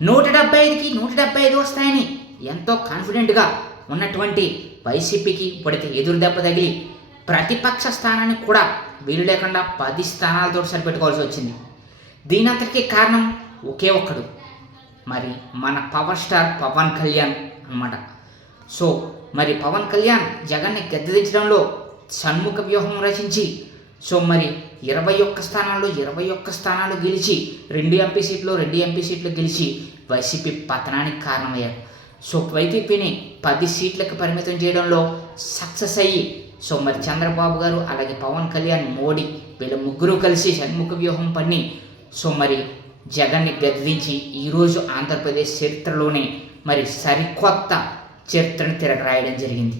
175కి 175 వస్తాయని ఎంతో కాన్ఫిడెంట్గా ఉన్నటువంటి వైసీపీకి ఇప్పటికే ఎదురు దెబ్బ తగిలి ప్రతిపక్ష స్థానానికి కూడా వీలు లేకుండా 10 స్థానాలతో సరిపెట్టుకోవాల్సి వచ్చింది. దీనంతటికీ కారణం ఒకే ఒక్కడు, మరి మన పవర్ స్టార్ పవన్ కళ్యాణ్ అన్నమాట. సో మరి పవన్ కళ్యాణ్ జగన్ని గద్దెదించడంలో షణ్ముఖ వ్యూహం రచించి సో మరి 21 స్థానాలు గెలిచి 2 ఎంపీ సీట్లు గెలిచి వైసీపీ పతనానికి కారణమయ్యారు. సో వైసీపీని 10 సీట్లకు పరిమితం చేయడంలో సక్సెస్ అయ్యి సో మరి చంద్రబాబు గారు అలాగే పవన్ కళ్యాణ్, మోడీ వీళ్ళ ముగ్గురు కలిసి షణ్ముఖ వ్యూహం పన్ని సో మరి జగన్ని గద్దెదించి ఈరోజు ఆంధ్రప్రదేశ్ చరిత్రలోనే మరి సరికొత్త చరిత్రను తిరగరాయడం జరిగింది.